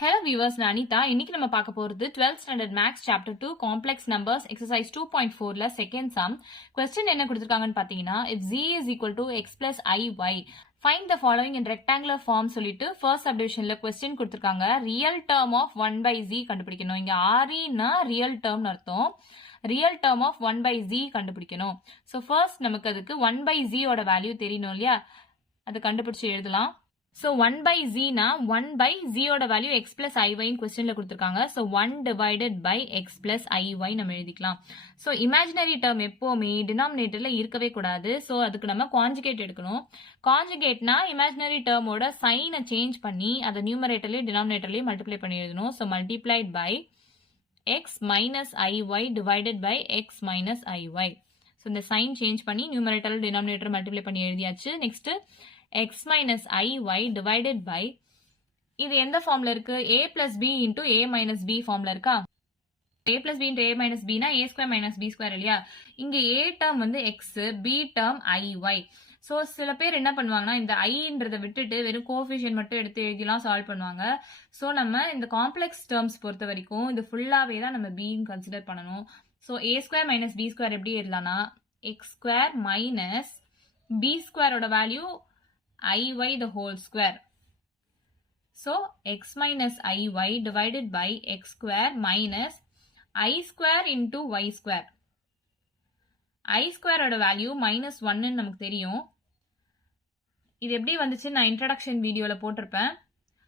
Hello viewers, நான் அனிதா. இன்னைக்கு நம்ம பார்க்க போறது 12th standard maths chapter 2 complex numbers exercise 2.4ல second sum. Question என்ன கொடுத்திருக்காங்கன்னு பாத்தீங்கன்னா, if z is equal to x plus iy, find the following in rectangular form சொல்லிட்டு first subdivisionல question கொடுத்திருக்காங்க. real term of 1 by z கண்டுபிடிக்கணும். இங்க REனா real term அர்த்தம். real term of 1 by z கண்டுபிடிக்கணும். So first நமக்கு அதுக்கு 1 by z ஓட value தெரியணும் இல்லையா? அது கண்டுபிடிச்சு எழுதலாம். So 1 by z na 1 by z ஓட value x plus iy in questionல கொடுத்திருக்காங்க. So 1 divided by x plus iy நம்ம எழுதிக்கலாம். So imaginary term எப்போவுமே denominatorல இருக்கவே கூடாது. So அதுக்கு நம்ம conjugate எடுக்கணும். Conjugateனா imaginary term ஓட sign change பண்ணி அதை numeratorலயும் denominatorலயும் multiply பண்ணி எழுதணும். So multiplied by x minus iy divided by x minus iy. So இந்த sign change பண்ணி numerator denominator multiply பண்ணி எழுதியாச்சு. Next x minus iy divided by இது எந்த ஃபார்ம்ல இருக்கு? a plus b into a minus b ஃபார்ம்ல இருக்கா? a plus b into a minus b னா a square minus b square இல்லையா? இங்க a term வந்து x, b term iy. So சில பேர் என்ன பண்ணுவாங்கன்னா இந்த iன்றதை விட்டுட்டு வெறும் கோஎஃபிஷியன்ட் மட்டும் எடுத்து எழுதிலாம் சால்வ் பண்ணுவாங்க. ஸோ நம்ம இந்த காம்ப்ளெக்ஸ் டேர்ம்ஸ் பொறுத்த வரைக்கும் இது ஃபுல்லாவே தான் நம்ம பின்னு கன்சிடர் பண்ணணும். So a square minus b square எப்படி எழுதலாம்னா x square minus b square ஓட value iy the whole square. So x minus iy divided by x square minus I square into y square. I square ஓட value minus 1 நமக்கு தெரியும். இது எப்படி வந்துச்சு நான் introduction வீடியோல போட்டிருப்பேன்.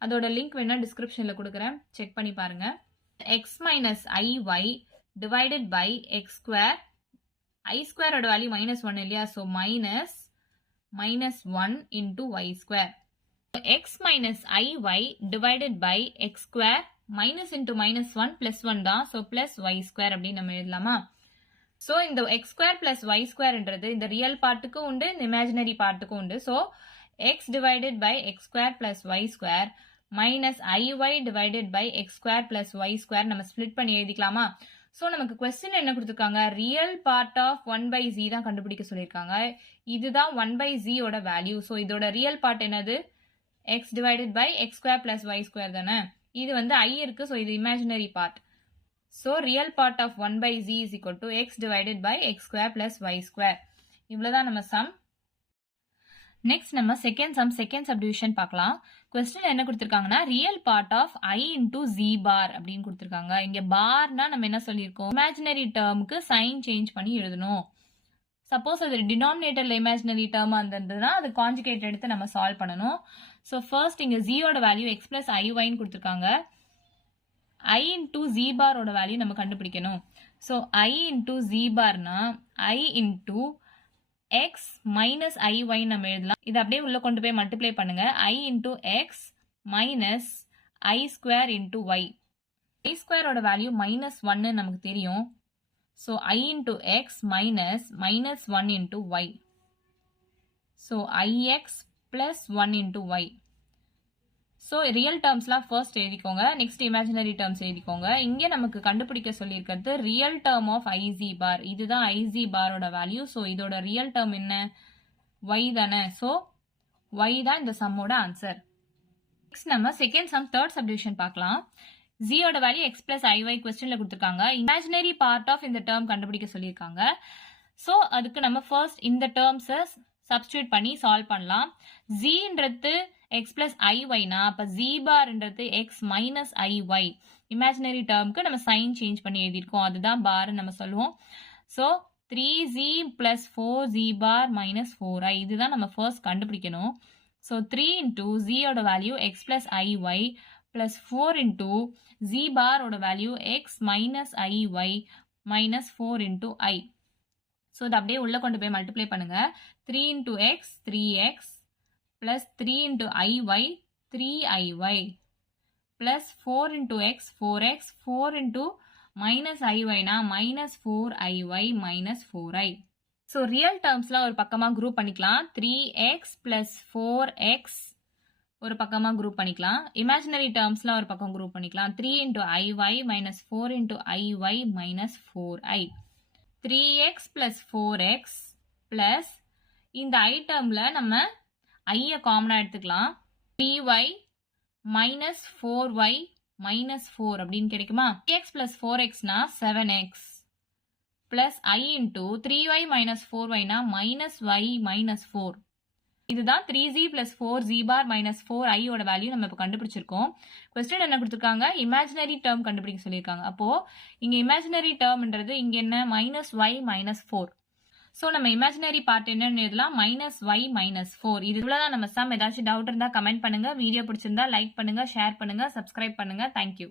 அதோட லிங்க் வேணா டிஸ்கிரிப்ஷன்ல கொடுக்குறேன், செக் பண்ணி பாருங்க. x minus iy divided by x square. I square ஓட வேல்யூ minus 1 இல்லையா? So minus 1 into y square. x minus iy divided by x square minus into minus 1 plus 1 தான். So plus y square அப்படி நம்ம எழுதலாமா? So இந்த x square plus y square என்றது இந்த real பார்ட்டுக்கும் உண்டு, இந்த இமேஜினரி பார்ட்டுக்கும் உண்டு. So x divided by x square plus y square minus iy divided by x square plus y square நம்ம ஸ்பிளிட் பண்ணி எழுதிக்கலாமா? ஸோ நமக்கு கொஸ்டின் என்ன கொடுத்துருக்காங்க? Real part of 1 by z தான் கண்டுபிடிக்க சொல்லியிருக்காங்க. இதுதான் 1 by z ஓட வேல்யூ. ஸோ இதோட ரியல் பார்ட் என்னது? x divided by x square plus y square தானே. இது வந்து i இருக்கு, ஸோ இது imaginary part. So real part of 1 by z is equal to x divided by x square plus y square. இவ்வளோதான் நம்ம sum. Next நம்ம second subdivision பார்க்கலாம். Question என்ன கொடுத்திருக்காங்கன்னா real part of i into z bar அப்படின்னு கொடுத்திருக்காங்க. இங்க பார்னா நம்ம என்ன சொல்லியிருக்கோம்? இமேஜினரி டேர்முக்கு சைன் சேஞ்ச் பண்ணி எழுதணும். சப்போஸ் அது டினாமினேட்டர்ல இமேஜினரி டேர்ம் இருந்ததுன்னா அது கான்ஜுகேட் எடுத்து நம்ம சால்வ் பண்ணணும். ஸோ ஃபர்ஸ்ட் இங்க z ஓட வேல்யூ x plus iy கொடுத்திருக்காங்க. i into z bar ஓட வேல்யூ நம்ம கண்டுபிடிக்கணும். So i into z barனா i into x minus iy நம்ம எழுதலாம். இது அப்படியே உள்ள கொண்டு போய் மல்டிப்ளை பண்ணுங்க. i into x minus I square into y. I square ஓட வேல்யூ minus 1 நமக்கு தெரியும். So I into x minus 1 into y. So ix plus 1 into y. So real டேர்ம்ஸ்லாம் ஃபர்ஸ்ட் எழுதிக்கோங்க, நெக்ஸ்ட் இமேஜினரி டேர்ம்ஸ் எழுதிக்கோங்க. இங்கே நமக்கு கண்டுபிடிக்க சொல்லியிருக்கிறது real term of iz bar. இதுதான் iz பாரோட வேல்யூ. ஸோ இதோட ரியல் டேர்ம் என்ன? y தானே. ஸோ y தான் இந்த சம்மோட ஆன்சர். நெக்ஸ்ட் நம்ம செகண்ட் சம் தேர்ட் சப்டிவிஷன் பார்க்கலாம். z ஓட வேல்யூ x plus iy கொஸ்டின்ல கொடுத்துருக்காங்க. இமேஜினரி பார்ட் ஆஃப் இந்த டேர்ம் கண்டுபிடிக்க சொல்லியிருக்காங்க. ஸோ அதுக்கு நம்ம ஃபர்ஸ்ட் இந்த டேர்ம்ஸை சப்ஸ்டியூட் பண்ணி சால்வ் பண்ணலாம். zன்றது x plus iy-னா அப்ப z barன்றது x minus iy. இமேஜினரி டேர்முக்கு நம்ம சைன் சேஞ்ச் பண்ணி எழுதியிருக்கோம், அதுதான் பார் நம்ம சொல்லுவோம். So 3z plus 4z bar minus 4i இதுதான் நம்ம ஃபர்ஸ்ட் கண்டுபிடிக்கணும். ஸோ 3 into z ஓட value x plus iy plus 4 into z bar ஓட value x minus iy minus 4 into i. So இது அப்படியே உள்ள கொண்டு போய் மல்டிப்ளை பண்ணுங்க. 3 into x 3x plus 3 into iy 3iy plus 4 into x 4x 4 into minus iy na minus 4iy minus 4i. So real termsலாம் ஒரு பக்கமா group பண்ணிக்கலாம். 3x plus 4x ஒரு பக்கமா குரூப் பண்ணிக்கலாம். இமேஜினரி டேர்ம்ஸ்லாம் ஒரு பக்கம் குரூப் பண்ணிக்கலாம். 3 into iy minus 4 into iy minus 4i. 3x plus 4x plus இந்த i termல நம்ம i காமனா எடுத்துக்கலாம். 3y minus 4y மைனஸ் 4 அப்படின்னு கிடைக்குமா? எக்ஸ் பிளஸ் 4xனா 7x plus I into 3y minus 4yனா மைனஸ் y மைனஸ் 4. இதுதான் 3z plus 4z bar minus 4i ஓட வேல்யூ நம்ம இப்போ கண்டுபிடிச்சிருக்கோம். கொஸ்டின் என்ன கொடுத்துருக்காங்க? இமேஜினரி டேர்ம் கண்டுபிடிக்க சொல்லியிருக்காங்க. அப்போ இங்க இமேஜினரி டேர்ம்ன்றது இங்க என்ன? Minus y minus 4. ஸோ நம்ம இமேஜினரி பார்ட் என்னன்னு எழுதலாம்? Minus y minus 4. இது இவ்வளவுதான் நம்ம சம். ஏதாச்சும் டவுட் இருந்தா கமெண்ட் பண்ணுங்க. வீடியோ பிடிச்சிருந்தா லைக் பண்ணுங்க, ஷேர் பண்ணுங்க, சப்ஸ்கிரைப் பண்ணுங்க. தேங்க்யூ.